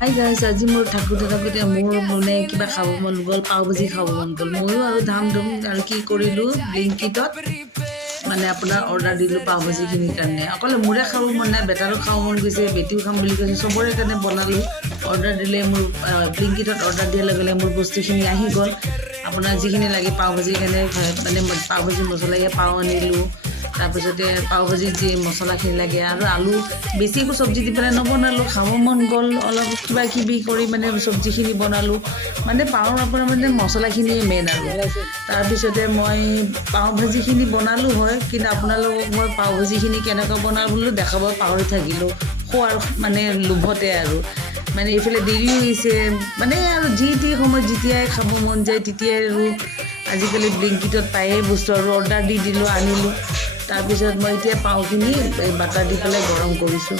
Hi guys, আজি মোৰ থাকোঁতে মোৰ মানে কিবা খাব মন গ'ল, পাও ভাজি খাব মন গ'ল। ময়ো আৰু ধাম ধুম আৰু কি কৰিলোঁ, ব্লিংকিটত মানে আপোনাৰ অৰ্ডাৰ দিলোঁ পাও ভাজিখিনিৰ কাৰণে। অকলে মোৰে খাব মন নাই, বেটাৰো খাব মন গৈছে, বেটিও খাম বুলি কৈছে, চবৰে কাৰণে বনালোঁ। অৰ্ডাৰ দিলে মোৰ ব্লিংকিটত অৰ্ডাৰ দিয়াৰ লগে লগে মোৰ বস্তুখিনি আহি গ'ল। আপোনাৰ যিখিনি লাগে পাও ভাজিৰ কাৰণে মানে পাও ভাজি মছলা পাও আনিলোঁ। তাৰপিছতে পাও ভাজিত যি মছলাখিনি লাগে আৰু আলু বেছি একো চব্জি দি পেলাই নবনালোঁ, খাব মন গ'ল অলপ কিবা কিবি কৰি মানে চব্জিখিনি বনালোঁ। মানে পাওৰ আপোনাৰ মানে মছলাখিনিয়ে মেইন আৰু। তাৰপিছতে মই পাও ভাজিখিনি বনালোঁ হয়, কিন্তু আপোনালোকক মই পাও ভাজিখিনি কেনেকৈ বনাওঁ বুলি দেখাব পাহৰি থাকিলোঁ, খোৱাৰ মানে লোভতে আৰু। মানে এইফালে দেৰিও হৈছে, মানে আৰু যি টি সময়ত যেতিয়াই খাব মন যায় তেতিয়াই আৰু আজিকালি ব্লিংকিটত পায়েই বস্তু আৰু অৰ্ডাৰ দি দিলোঁ, আনিলোঁ। তাৰপিছত মই এতিয়া পাওখিনি বাটাৰ দি পেলাই গৰম কৰিছোঁ।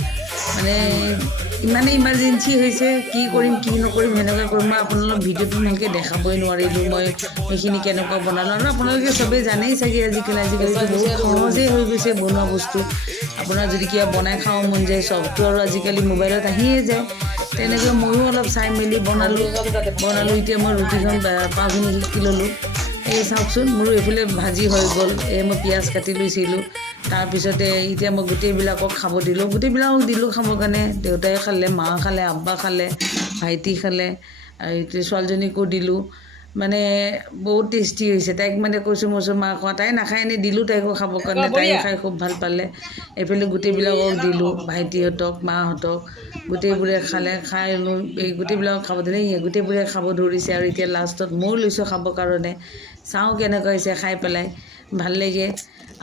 মানে ইমানেই ইমাৰ্জেঞ্চি হৈছে, কি কৰিম কি নকৰিম সেনেকুৱা কৰিম। মই আপোনালোক ভিডিঅ'টো ভালকৈ দেখাবই নোৱাৰিলোঁ মই সেইখিনি কেনেকুৱা বনালোঁ। আৰু আপোনালোকে চবেই জানেই চাগে আজিকালিতো বহুত সহজেই হৈ গৈছে বনোৱা বস্তু। আপোনাৰ যদি কিবা বনাই খাব মন যায়, চবটো আৰু আজিকালি মোবাইলত আহিয়ে যায়। তেনেকৈ ময়ো অলপ চাই মেলি বনালোঁ। এতিয়া মই ৰুটিখন পাওখিনি শিকি ল'লোঁ। এই চাওকচোন, মোৰো এইফালে ভাজি হৈ গ'ল। মই পিঁয়াজ কাটি লৈছিলোঁ। তাৰপিছতে এতিয়া মই গোটেইবিলাকক খাব দিলোঁ, গোটেইবিলাকক দিলোঁ খাবৰ কাৰণে। দেউতাই খালে, মা খালে, আব্বা খালে, ভাইটি খালে, আৰু ছোৱালীজনীকো দিলোঁ। মানে বহুত টেষ্টি হৈছে। তাইক মানে কৈছোঁ মা খোৱা, তাই নাখায়, এনেই দিলোঁ তাইকো খাবৰ কাৰণে, তাই খাই খুব ভাল পালে। এইফালে গোটেইবিলাকক দিলোঁ, ভাইটিহঁতক, মাহঁতক, গোটেইবোৰে খালে। খাই এই গোটেইবিলাকক খাব দিলে, গোটেইবোৰে খাব ধৰিছে। আৰু এতিয়া লাষ্টত ময়ো লৈছোঁ খাবৰ কাৰণে। চাওঁ কেনেকুৱা হৈছে খাই পেলাই, ভাল লাগে।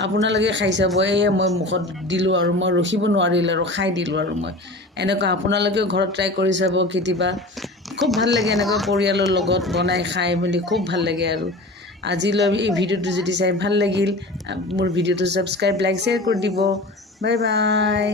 আপোনালোকে খাই চাব। মই মুখত দিলোঁ আৰু মই ৰখিব নোৱাৰিলোঁ আৰু খাই দিলোঁ আৰু মই এনেকুৱা। আপোনালোকেও ঘৰত ট্ৰাই কৰি চাব কেতিয়াবা, খুব ভাল লাগে এনেকুৱা পৰিয়ালৰ লগত বনাই খাই মেলি খুব ভাল লাগে। আৰু আজিলৈ এই ভিডিঅ'টো যদি চাই ভাল লাগিল, মোৰ ভিডিঅ'টো ছাবস্ক্ৰাইব, লাইক, শ্বেয়াৰ কৰি দিব। Bye bye.